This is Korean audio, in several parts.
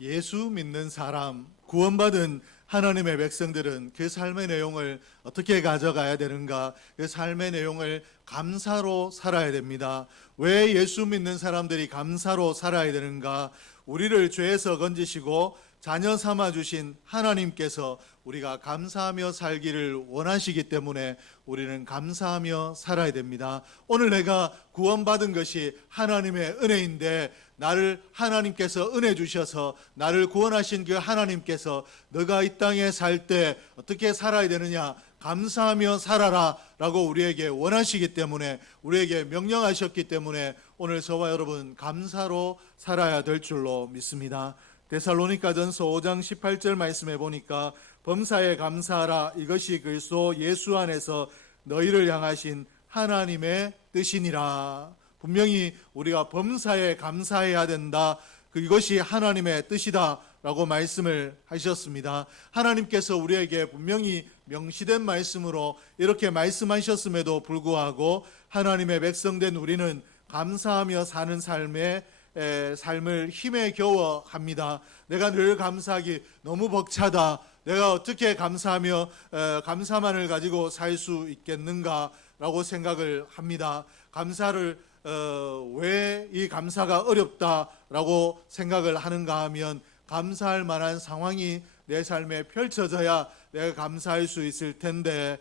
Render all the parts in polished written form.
예수 믿는 사람, 구원받은 하나님의 백성들은 그 삶의 내용을 어떻게 가져가야 되는가? 그 삶의 내용을 감사로 살아야 됩니다. 왜 예수 믿는 사람들이 감사로 살아야 되는가? 우리를 죄에서 건지시고 자녀 삼아 주신 하나님께서 우리가 감사하며 살기를 원하시기 때문에 우리는 감사하며 살아야 됩니다. 오늘 내가 구원받은 것이 하나님의 은혜인데, 나를 하나님께서 은혜 주셔서 나를 구원하신 그 하나님께서 너가 이 땅에 살 때 어떻게 살아야 되느냐, 감사하며 살아라 라고 우리에게 원하시기 때문에, 우리에게 명령하셨기 때문에 오늘 저와 여러분 감사로 살아야 될 줄로 믿습니다. 데살로니가전서 5장 18절 말씀해 보니까 범사에 감사하라, 이것이 그리스도 예수 안에서 너희를 향하신 하나님의 뜻이니라. 분명히 우리가 범사에 감사해야 된다, 이것이 하나님의 뜻이다 라고 말씀을 하셨습니다. 하나님께서 우리에게 분명히 명시된 말씀으로 이렇게 말씀하셨음에도 불구하고 하나님의 백성된 우리는 감사하며 사는 삶을 힘에 겨워 합니다. 내가 늘 감사하기 너무 벅차다, 내가 어떻게 감사하며 감사만을 가지고 살 수 있겠는가 라고 생각을 합니다. 감사를 왜 이 감사가 어렵다라고 생각을 하는가 하면, 감사할 만한 상황이 내 삶에 펼쳐져야 내가 감사할 수 있을 텐데,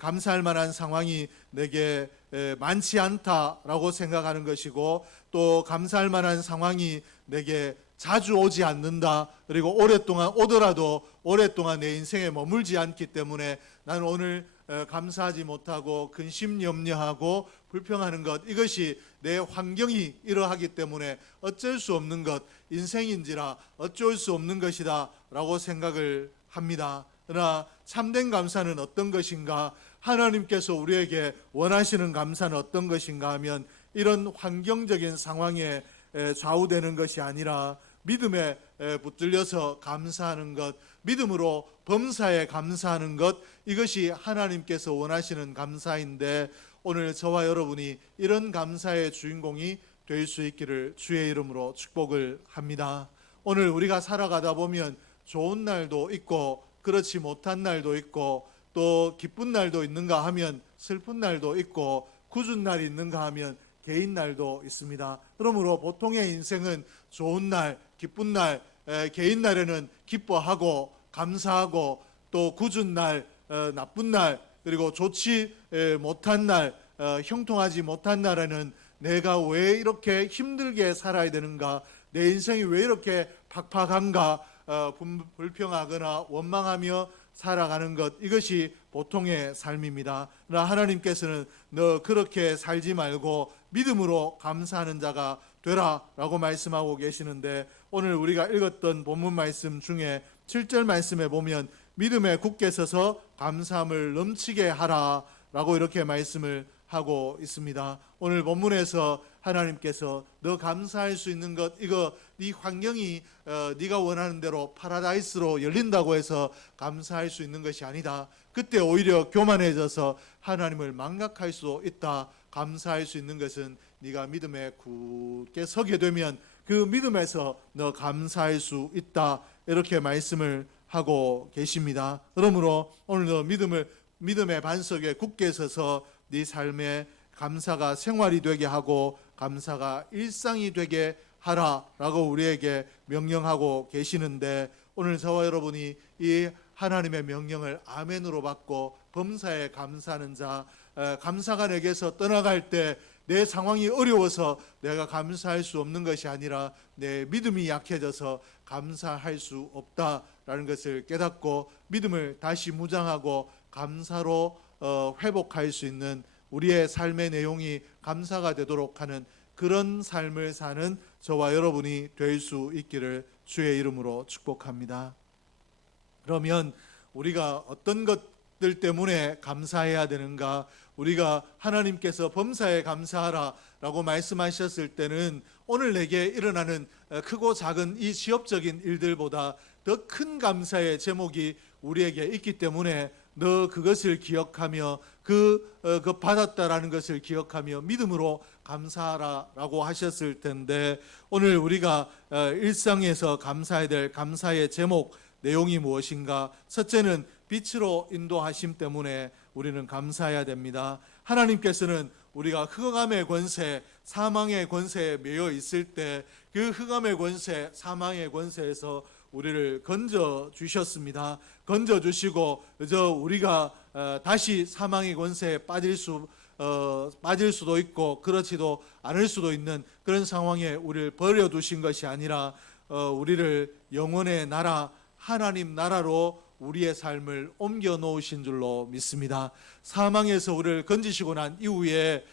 감사할 만한 상황이 내게 많지 않다라고 생각하는 것이고, 또 감사할 만한 상황이 내게 자주 오지 않는다, 그리고 오랫동안 오더라도 오랫동안 내 인생에 머물지 않기 때문에 나는 오늘 감사하지 못하고 근심 염려하고 불평하는 것, 이것이 내 환경이 이러하기 때문에 어쩔 수 없는 것, 인생인지라 어쩔 수 없는 것이다 라고 생각을 합니다. 그러나 참된 감사는 어떤 것인가, 하나님께서 우리에게 원하시는 감사는 어떤 것인가 하면, 이런 환경적인 상황에 좌우되는 것이 아니라 믿음에 붙들려서 감사하는 것, 믿음으로 범사에 감사하는 것, 이것이 하나님께서 원하시는 감사인데, 오늘 저와 여러분이 이런 감사의 주인공이 될 수 있기를 주의 이름으로 축복을 합니다. 오늘 우리가 살아가다 보면 좋은 날도 있고 그렇지 못한 날도 있고, 또 기쁜 날도 있는가 하면 슬픈 날도 있고, 굳은 날이 있는가 하면 개인 날도 있습니다. 그러므로 보통의 인생은 좋은 날, 기쁜 날, 개인 날에는 기뻐하고 감사하고, 또 굳은 날, 나쁜 날, 그리고 좋지 못한 날, 형통하지 못한 날에는 내가 왜 이렇게 힘들게 살아야 되는가, 내 인생이 왜 이렇게 팍팍한가, 불평하거나 원망하며 살아가는 것, 이것이 보통의 삶입니다. 그러나 하나님께서는 너 그렇게 살지 말고 믿음으로 감사하는 자가 되라 라고 말씀하고 계시는데, 오늘 우리가 읽었던 본문 말씀 중에 7절 말씀에 보면 믿음에 굳게 서서 감사함을 넘치게 하라 라고 이렇게 말씀을 하고 있습니다. 오늘 본문에서 하나님께서 너 감사할 수 있는 것, 이거 네 환경이 네가 원하는 대로 파라다이스로 열린다고 해서 감사할 수 있는 것이 아니다. 그때 오히려 교만해져서 하나님을 망각할 수 있다. 감사할 수 있는 것은 네가 믿음에 굳게 서게 되면 그 믿음에서 너 감사할 수 있다, 이렇게 말씀을 하고 계십니다. 그러므로 오늘 너 믿음의 반석에 굳게 서서 네 삶에 감사가 생활이 되게 하고 감사가 일상이 되게 하라라고 우리에게 명령하고 계시는데, 오늘 저와 여러분이 이 하나님의 명령을 아멘으로 받고 범사에 감사하는 자, 감사가 내게서 떠나갈 때 내 상황이 어려워서 내가 감사할 수 없는 것이 아니라 내 믿음이 약해져서 감사할 수 없다라는 것을 깨닫고 믿음을 다시 무장하고 감사로 회복할 수 있는 우리의 삶의 내용이 감사가 되도록 하는 그런 삶을 사는 저와 여러분이 될 수 있기를 주의 이름으로 축복합니다. 그러면 우리가 어떤 것들 때문에 감사해야 되는가? 우리가 하나님께서 범사에 감사하라 라고 말씀하셨을 때는 오늘 내게 일어나는 크고 작은 이 지역적인 일들보다 더 큰 감사의 제목이 우리에게 있기 때문에 너 그것을 기억하며 그 받았다라는 것을 기억하며 믿음으로 감사하라라고 하셨을 텐데, 오늘 우리가 일상에서 감사해야 될 감사의 제목 내용이 무엇인가? 첫째는 빛으로 인도하심 때문에 우리는 감사해야 됩니다. 하나님께서는 우리가 흑암의 권세, 사망의 권세에 매여 있을 때 그 흑암의 권세, 사망의 권세에서 우리를 건져 주셨습니다. 건져 주시고 우리가 다시 사망의 권세에 빠질 수도 있고 그렇지도 않을 수도 있는 그런 상황에 우리를 버려 두신 것이 아니라 우리를 영원의 나라, 하나님 나라로 우리의 삶을 옮겨 놓으신 줄로 믿습니다. 사망에서 우리를 건지시고 난 이후에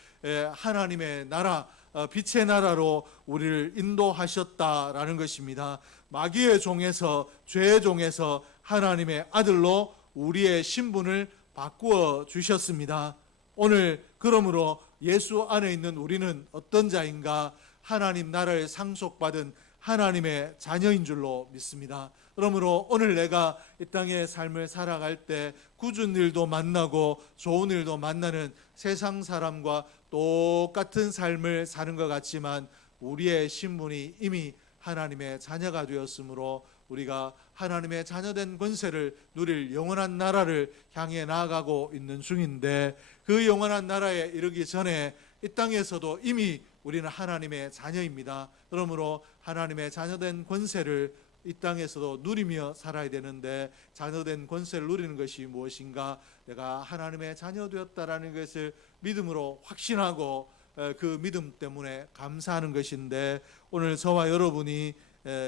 하나님의 나라, 빛의 나라로 우리를 인도하셨다라는 것입니다. 마귀의 종에서, 죄의 종에서 하나님의 아들로 우리의 신분을 바꾸어 주셨습니다. 오늘 그러므로 예수 안에 있는 우리는 어떤 자인가? 하나님 나라를 상속받은 하나님의 자녀인 줄로 믿습니다. 그러므로 오늘 내가 이 땅의 삶을 살아갈 때 굳은 일도 만나고 좋은 일도 만나는 세상 사람과 똑같은 삶을 사는 것 같지만 우리의 신분이 이미 하나님의 자녀가 되었으므로 우리가 하나님의 자녀된 권세를 누릴 영원한 나라를 향해 나아가고 있는 중인데, 그 영원한 나라에 이르기 전에 이 땅에서도 이미 우리는 하나님의 자녀입니다. 그러므로 하나님의 자녀된 권세를 이 땅에서도 누리며 살아야 되는데, 자녀된 권세를 누리는 것이 무엇인가? 내가 하나님의 자녀 되었다라는 것을 믿음으로 확신하고 그 믿음 때문에 감사하는 것인데, 오늘 저와 여러분이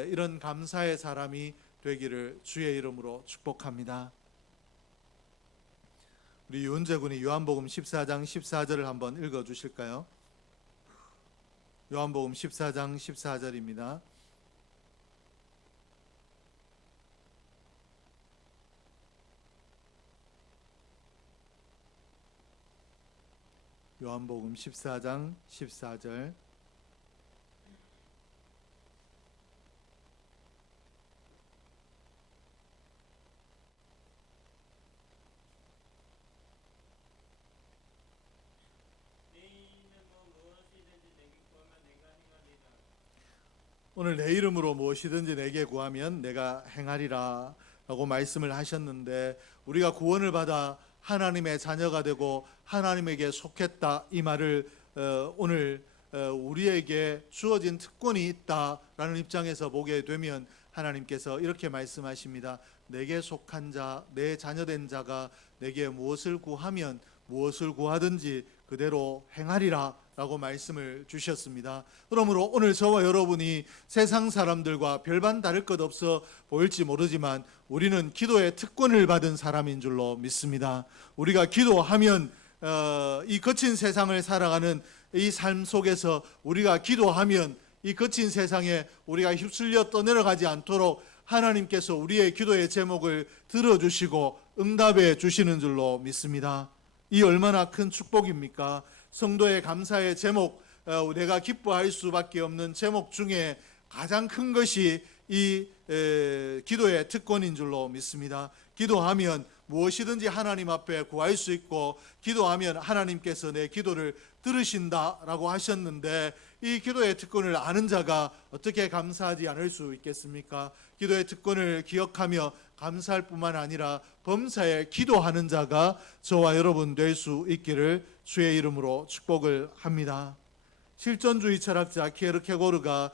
이런 감사의 사람이 되기를 주의 이름으로 축복합니다. 우리 유은재 군이 요한복음 14장 14절을 한번 읽어 주실까요? 요한복음 14장 14절입니다. 요한복음 14장 14절. 오늘 내 이름으로 무엇이든지 내게 구하면 내가 행하리라 라고 말씀을 하셨는데, 우리가 구원을 받아 하나님의 자녀가 되고 하나님에게 속했다, 이 말을 오늘 우리에게 주어진 특권이 있다라는 입장에서 보게 되면 하나님께서 이렇게 말씀하십니다. 내게 속한 자, 내 자녀된 자가 내게 무엇을 구하면 무엇을 구하든지 그대로 행하리라 라고 말씀을 주셨습니다. 그러므로 오늘 저와 여러분이 세상 사람들과 별반 다를 것 없어 보일지 모르지만 우리는 기도의 특권을 받은 사람인 줄로 믿습니다. 우리가 기도하면 이 거친 세상을 살아가는 이 삶 속에서 우리가 기도하면 이 거친 세상에 우리가 휩쓸려 떠내려가지 않도록 하나님께서 우리의 기도의 제목을 들어주시고 응답해 주시는 줄로 믿습니다. 이 얼마나 큰 축복입니까? 성도의 감사의 제목, 내가 기뻐할 수밖에 없는 제목 중에 가장 큰 것이 이 기도의 특권인 줄로 믿습니다. 기도하면 무엇이든지 하나님 앞에 구할 수 있고, 기도하면 하나님께서 내 기도를 들으신다라고 하셨는데, 이 기도의 특권을 아는 자가 어떻게 감사하지 않을 수 있겠습니까? 기도의 특권을 기억하며 감사할 뿐만 아니라 범사에 기도하는 자가 저와 여러분 될 수 있기를 주의 이름으로 축복을 합니다. 실존주의 철학자 키에르케고르가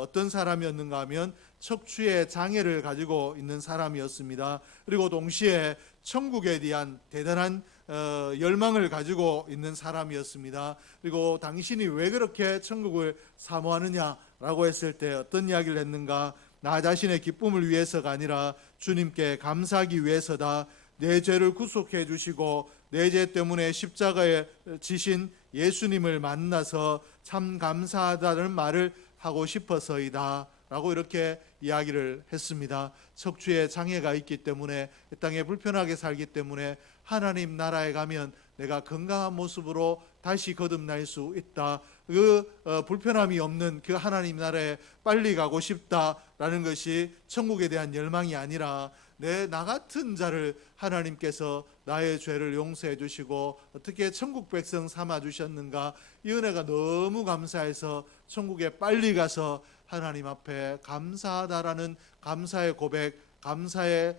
어떤 사람이었는가 하면 척추의 장애를 가지고 있는 사람이었습니다. 그리고 동시에 천국에 대한 대단한 열망을 가지고 있는 사람이었습니다. 그리고 당신이 왜 그렇게 천국을 사모하느냐라고 했을 때 어떤 이야기를 했는가? 나 자신의 기쁨을 위해서가 아니라 주님께 감사하기 위해서다. 내 죄를 구속해 주시고 내 죄 때문에 십자가에 지신 예수님을 만나서 참 감사하다는 말을 하고 싶어서이다 라고 이렇게 이야기를 했습니다. 척추에 장애가 있기 때문에, 이 땅에 불편하게 살기 때문에 하나님 나라에 가면 내가 건강한 모습으로 다시 거듭날 수 있다. 그 불편함이 없는 그 하나님 나라에 빨리 가고 싶다라는 것이 천국에 대한 열망이 아니라 나 같은 자를 하나님께서 나의 죄를 용서해 주시고 어떻게 천국 백성 삼아 주셨는가, 이 은혜가 너무 감사해서 천국에 빨리 가서 하나님 앞에 감사하다라는 감사의 고백, 감사의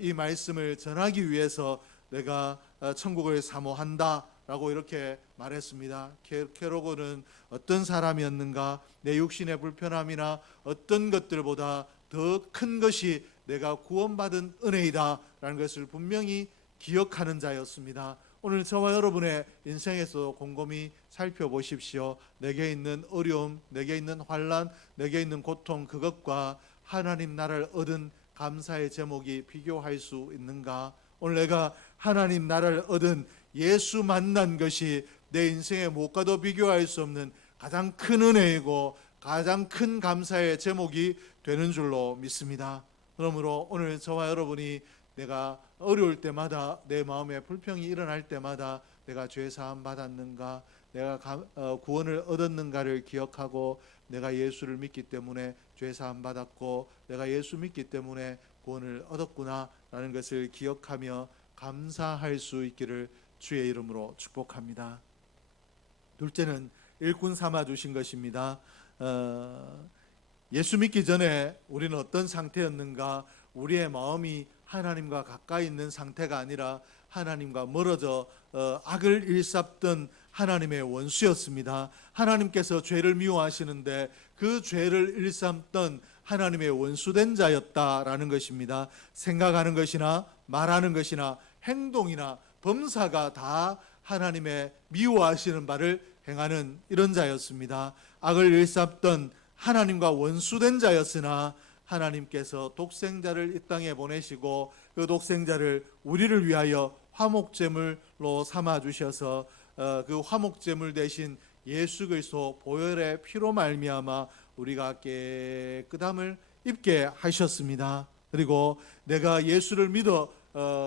이 말씀을 전하기 위해서 내가 천국을 사모한다 라고 이렇게 말했습니다. 케로고는 어떤 사람이었는가? 내 육신의 불편함이나 어떤 것들보다 더 큰 것이 내가 구원받은 은혜이다 라는 것을 분명히 기억하는 자였습니다. 오늘 저와 여러분의 인생에서 곰곰이 살펴보십시오. 내게 있는 어려움, 내게 있는 환난, 내게 있는 고통, 그것과 하나님 나라를 얻은 감사의 제목이 비교할 수 있는가? 오늘 내가 하나님 나라를 얻은 예수 만난 것이 내 인생에 무엇과도 비교할 수 없는 가장 큰 은혜이고 가장 큰 감사의 제목이 되는 줄로 믿습니다. 그러므로 오늘 저와 여러분이 내가 어려울 때마다, 내 마음에 불평이 일어날 때마다 내가 죄 사함 받았는가, 내가 구원을 얻었는가를 기억하고, 내가 예수를 믿기 때문에 죄 사함 받았고 내가 예수 믿기 때문에 구원을 얻었구나 라는 것을 기억하며 감사할 수 있기를 주의 이름으로 축복합니다. 둘째는 일꾼 삼아 주신 것입니다. 예수 믿기 전에 우리는 어떤 상태였는가? 우리의 마음이 하나님과 가까이 있는 상태가 아니라 하나님과 멀어져 악을 일삼던 하나님의 원수였습니다. 하나님께서 죄를 미워하시는데 그 죄를 일삼던 하나님의 원수된 자였다라는 것입니다. 생각하는 것이나 말하는 것이나 행동이나 범사가 다 하나님의 미워하시는 바를 행하는 이런 자였습니다. 악을 일삼던 하나님과 원수된 자였으나 하나님께서 독생자를 이 땅에 보내시고 그 독생자를 우리를 위하여 화목제물로 삼아 주셔서 그 화목제물 대신 예수 그리스도 보혈의 피로 말미암아 우리가 깨끗함을 입게 하셨습니다. 그리고 내가 예수를 믿어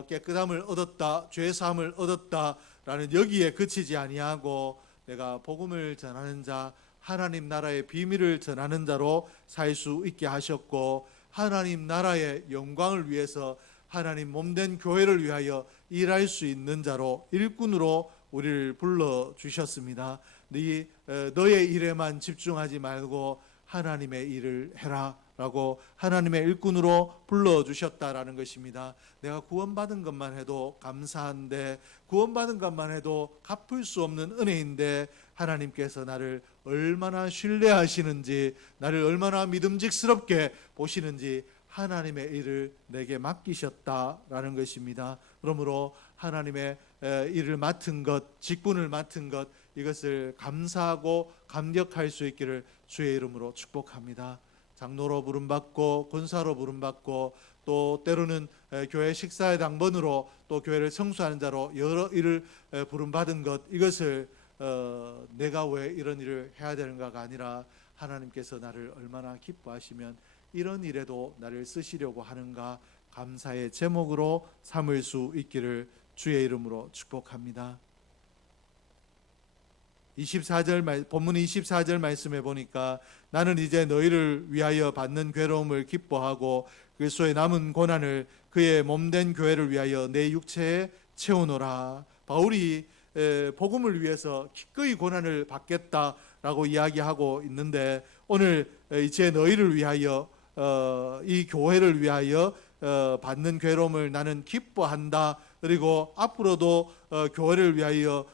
깨끗함을 얻었다, 죄 사함을 얻었다라는 여기에 그치지 아니하고 내가 복음을 전하는 자, 하나님 나라의 비밀을 전하는 자로 살 수 있게 하셨고, 하나님 나라의 영광을 위해서 하나님 몸된 교회를 위하여 일할 수 있는 자로, 일꾼으로 우리를 불러주셨습니다. 너의 일에만 집중하지 말고 하나님의 일을 해라 라고 하나님의 일꾼으로 불러주셨다라는 것입니다. 내가 구원받은 것만 해도 감사한데, 구원받은 것만 해도 갚을 수 없는 은혜인데 하나님께서 나를 얼마나 신뢰하시는지, 나를 얼마나 믿음직스럽게 보시는지 하나님의 일을 내게 맡기셨다라는 것입니다. 그러므로 하나님의 일을 맡은 것, 직분을 맡은 것, 이것을 감사하고 감격할 수 있기를 주의 이름으로 축복합니다. 장로로 부름받고 권사로 부름받고 또 때로는 교회 식사의 당번으로 또 교회를 청소하는 자로 여러 일을 부름받은 것, 이것을 내가 왜 이런 일을 해야 되는가가 아니라 하나님께서 나를 얼마나 기뻐하시면 이런 일에도 나를 쓰시려고 하는가, 감사의 제목으로 삼을 수 있기를 주의 이름으로 축복합니다. 24절 본문 24절 말씀에 보니까 나는 이제 너희를 위하여 받는 괴로움을 기뻐하고 그리스도의 남은 고난을 그의 몸된 교회를 위하여 내 육체에 채우노라. 바울이 복음을 위해서 기꺼이 고난을 받겠다라고 이야기하고 있는데, 오늘 이제 너희를 위하여 이 교회를 위하여 받는 괴로움을 나는 기뻐한다. 그리고 앞으로도 교회를 위하여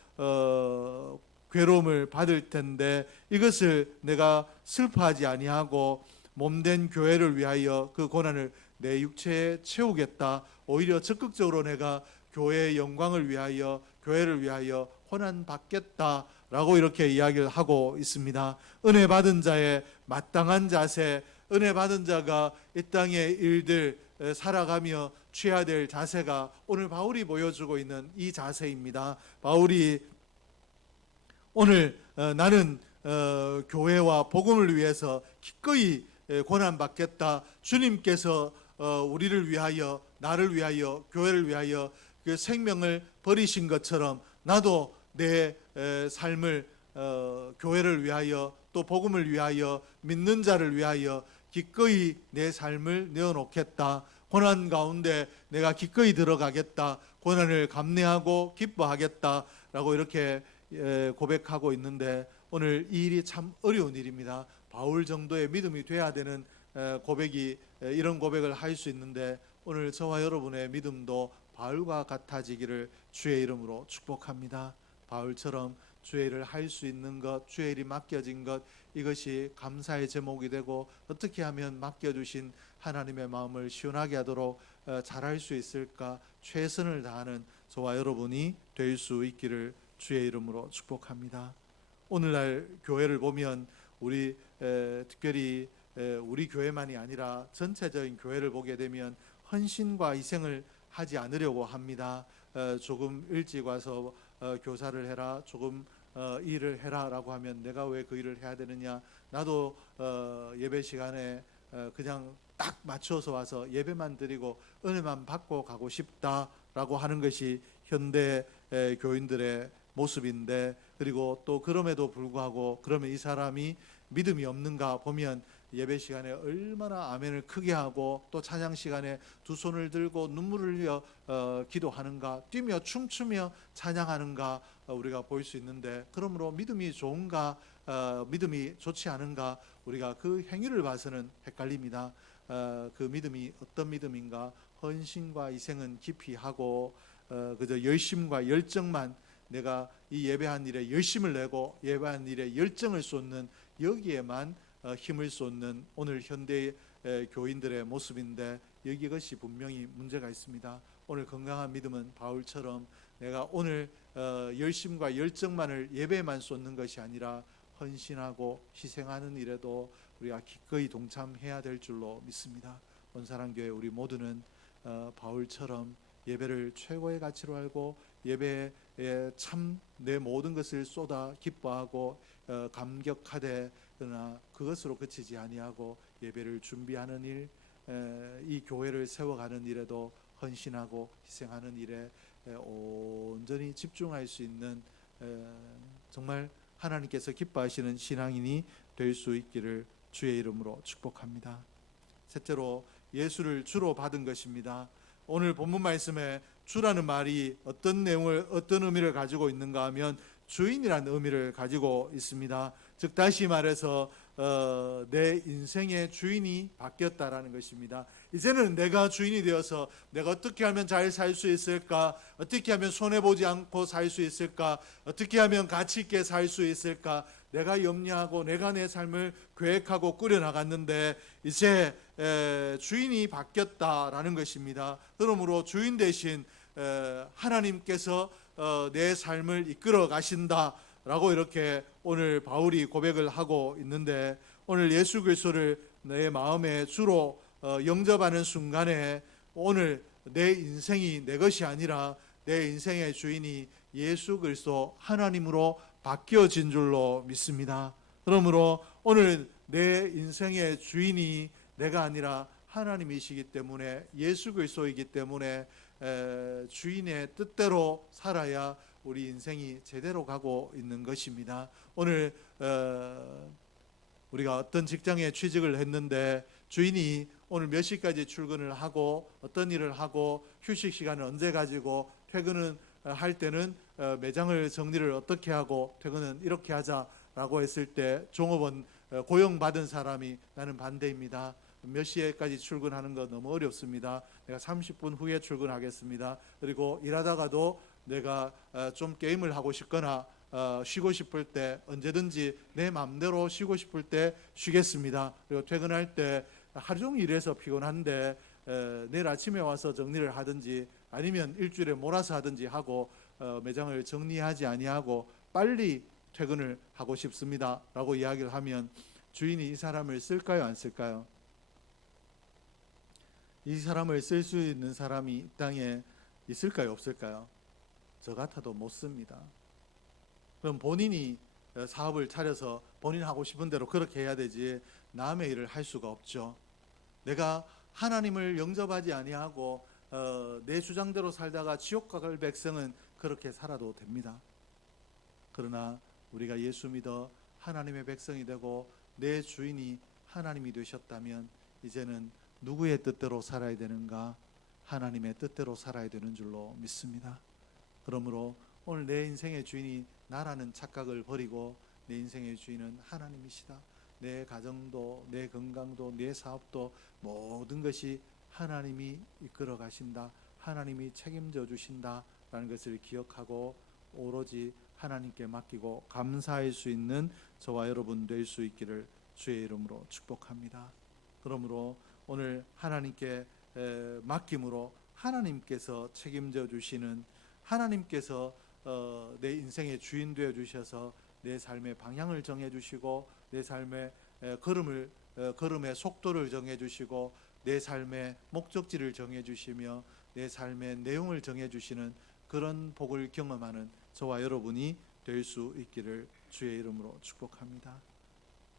괴로움을 받을 텐데 이것을 내가 슬퍼하지 아니하고 몸된 교회를 위하여 그 고난을 내 육체에 채우겠다. 오히려 적극적으로 내가 교회의 영광을 위하여, 교회를 위하여 고난 받겠다라고 이렇게 이야기를 하고 있습니다. 은혜 받은 자의 마땅한 자세, 은혜 받은 자가 이 땅의 일들 살아가며 취해야 될 자세가 오늘 바울이 보여주고 있는 이 자세입니다. 바울이 오늘 나는 교회와 복음을 위해서 기꺼이 고난 받겠다. 주님께서 우리를 위하여, 나를 위하여, 교회를 위하여 그 생명을 버리신 것처럼 나도 내 삶을 교회를 위하여 또 복음을 위하여 믿는 자를 위하여 기꺼이 내 삶을 내어놓겠다. 고난 가운데 내가 기꺼이 들어가겠다, 고난을 감내하고 기뻐하겠다라고 이렇게 고백하고 있는데, 오늘 이 일이 참 어려운 일입니다. 바울 정도의 믿음이 돼야 되는 고백이, 이런 고백을 할 수 있는데, 오늘 저와 여러분의 믿음도 바울과 같아지기를 주의 이름으로 축복합니다. 바울처럼 주의 일을 할 수 있는 것, 주의 일이 맡겨진 것, 이것이 감사의 제목이 되고, 어떻게 하면 맡겨주신 하나님의 마음을 시원하게 하도록 잘할 수 있을까, 최선을 다하는 저와 여러분이 될 수 있기를 주의 이름으로 축복합니다. 오늘날 교회를 보면 우리 특별히 우리 교회만이 아니라 전체적인 교회를 보게 되면 헌신과 희생을 하지 않으려고 합니다. 조금 일찍 와서 교사를 해라, 조금 일을 해라 라고 하면 내가 왜 그 일을 해야 되느냐, 나도 예배 시간에 그냥 딱 맞춰서 와서 예배만 드리고 은혜만 받고 가고 싶다라고 하는 것이 현대 교인들의 모습인데, 그리고 또 그럼에도 불구하고 그러면 이 사람이 믿음이 없는가 보면 예배 시간에 얼마나 아멘을 크게 하고, 또 찬양 시간에 두 손을 들고 눈물을 흘려 기도하는가, 뛰며 춤추며 찬양하는가 우리가 볼 수 있는데, 그러므로 믿음이 좋은가, 믿음이 좋지 않은가, 우리가 그 행위를 봐서는 헷갈립니다. 그 믿음이 어떤 믿음인가, 헌신과 희생은 깊이 하고 그저 열심과 열정만, 내가 이 예배한 일에 열심을 내고 예배한 일에 열정을 쏟는, 여기에만 힘을 쏟는 오늘 현대 교인들의 모습인데, 여기 이것이 분명히 문제가 있습니다. 오늘 건강한 믿음은 바울처럼 내가 오늘 열심과 열정만을 예배에만 쏟는 것이 아니라 헌신하고 희생하는 일에도 우리가 기꺼이 동참해야 될 줄로 믿습니다. 온사랑교회 우리 모두는 바울처럼 예배를 최고의 가치로 알고 예배에 참 내 모든 것을 쏟아 기뻐하고 감격하되, 그러나 그것으로 그치지 아니하고 예배를 준비하는 일, 이 교회를 세워가는 일에도 헌신하고 희생하는 일에 온전히 집중할 수 있는 정말 하나님께서 기뻐하시는 신앙인이 될 수 있기를 주의 이름으로 축복합니다. 셋째로, 예수를 주로 받은 것입니다. 오늘 본문 말씀에 주라는 말이 어떤 내용을, 어떤 의미를 가지고 있는가 하면 주인이라는 의미를 가지고 있습니다. 즉 다시 말해서 내 인생의 주인이 바뀌었다라는 것입니다. 이제는 내가 주인이 되어서 내가 어떻게 하면 잘 살 수 있을까, 어떻게 하면 손해보지 않고 살 수 있을까, 어떻게 하면 가치 있게 살 수 있을까, 내가 염려하고 내가 내 삶을 계획하고 꾸려나갔는데 이제 주인이 바뀌었다라는 것입니다. 그러므로 주인 대신 하나님께서 내 삶을 이끌어 가신다라고 이렇게 오늘 바울이 고백을 하고 있는데, 오늘 예수 그리스도를 내 마음에 주로 영접하는 순간에 오늘 내 인생이 내 것이 아니라 내 인생의 주인이 예수 그리스도 하나님으로 바뀌어진 줄로 믿습니다. 그러므로 오늘 내 인생의 주인이 내가 아니라 하나님이시기 때문에, 예수 그리스도이기 때문에 주인의 뜻대로 살아야 우리 인생이 제대로 가고 있는 것입니다. 오늘 우리가 어떤 직장에 취직을 했는데 주인이 오늘 몇 시까지 출근을 하고 어떤 일을 하고 휴식 시간을 언제 가지고 퇴근은 할 때는 매장을 정리를 어떻게 하고 퇴근은 이렇게 하자라고 했을 때, 종업원 고용받은 사람이 나는 반대입니다. 몇 시에까지 출근하는 거 너무 어렵습니다. 내가 30분 후에 출근하겠습니다. 그리고 일하다가도 내가 좀 게임을 하고 싶거나 쉬고 싶을 때 언제든지 내 마음대로 쉬고 싶을 때 쉬겠습니다. 그리고 퇴근할 때 하루 종일 일해서 피곤한데 내일 아침에 와서 정리를 하든지 아니면 일주일에 몰아서 하든지 하고 매장을 정리하지 아니하고 빨리 퇴근을 하고 싶습니다 라고 이야기를 하면, 주인이 이 사람을 쓸까요, 안 쓸까요? 이 사람을 쓸 수 있는 사람이 이 땅에 있을까요, 없을까요? 저 같아도 못 씁니다. 그럼 본인이 사업을 차려서 본인 하고 싶은 대로 그렇게 해야 되지 남의 일을 할 수가 없죠. 내가 하나님을 영접하지 아니하고 내 주장대로 살다가 지옥 갈 백성은 그렇게 살아도 됩니다. 그러나 우리가 예수 믿어 하나님의 백성이 되고 내 주인이 하나님이 되셨다면, 이제는 누구의 뜻대로 살아야 되는가? 하나님의 뜻대로 살아야 되는 줄로 믿습니다. 그러므로 오늘 내 인생의 주인이 나라는 착각을 버리고 내 인생의 주인은 하나님이시다. 내 가정도, 내 건강도, 내 사업도 모든 것이 하나님이 이끌어 가신다. 하나님이 책임져 주신다라는 것을 기억하고 오로지 하나님께 맡기고 감사할 수 있는 저와 여러분 될 수 있기를 주의 이름으로 축복합니다. 그러므로 오늘 하나님께 맡김으로 하나님께서 책임져 주시는, 하나님께서 내 인생의 주인 되어 주셔서 내 삶의 방향을 정해 주시고 내 삶의 걸음의 속도를 정해 주시고 내 삶의 목적지를 정해 주시며 내 삶의 내용을 정해 주시는 그런 복을 경험하는 저와 여러분이 될 수 있기를 주의 이름으로 축복합니다.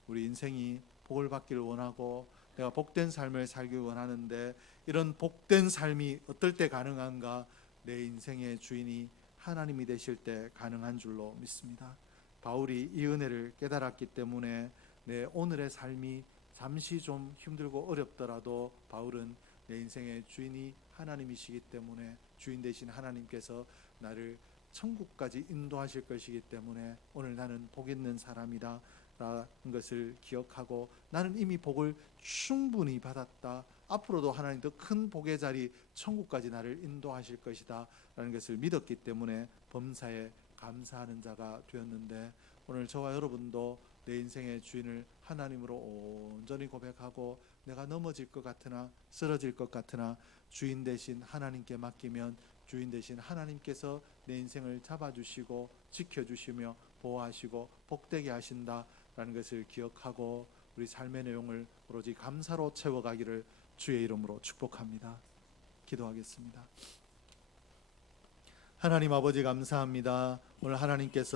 우리 인생이 복을 받기를 원하고 내가 복된 삶을 살기 원하는데 이런 복된 삶이 어떨 때 가능한가? 내 인생의 주인이 하나님이 되실 때 가능한 줄로 믿습니다. 바울이 이 은혜를 깨달았기 때문에 내 오늘의 삶이 잠시 좀 힘들고 어렵더라도 바울은 내 인생의 주인이 하나님이시기 때문에 주인 되신 하나님께서 나를 천국까지 인도하실 것이기 때문에 오늘 나는 복 있는 사람이다 라는 것을 기억하고 나는 이미 복을 충분히 받았다. 앞으로도 하나님 더 큰 복의 자리 천국까지 나를 인도하실 것이다 라는 것을 믿었기 때문에 범사에 감사하는 자가 되었는데 오늘 저와 여러분도 내 인생의 주인을 하나님으로 온전히 고백하고 내가 넘어질 것 같으나 쓰러질 것 같으나 주인 되신 하나님께 맡기면 주인 되신 하나님께서 내 인생을 잡아주시고 지켜주시며 보호하시고 복되게 하신다라는 것을 기억하고 우리 삶의 내용을 오로지 감사로 채워가기를 주의 이름으로 축복합니다. 기도하겠습니다. 하나님 아버지 감사합니다. 오늘 하나님께서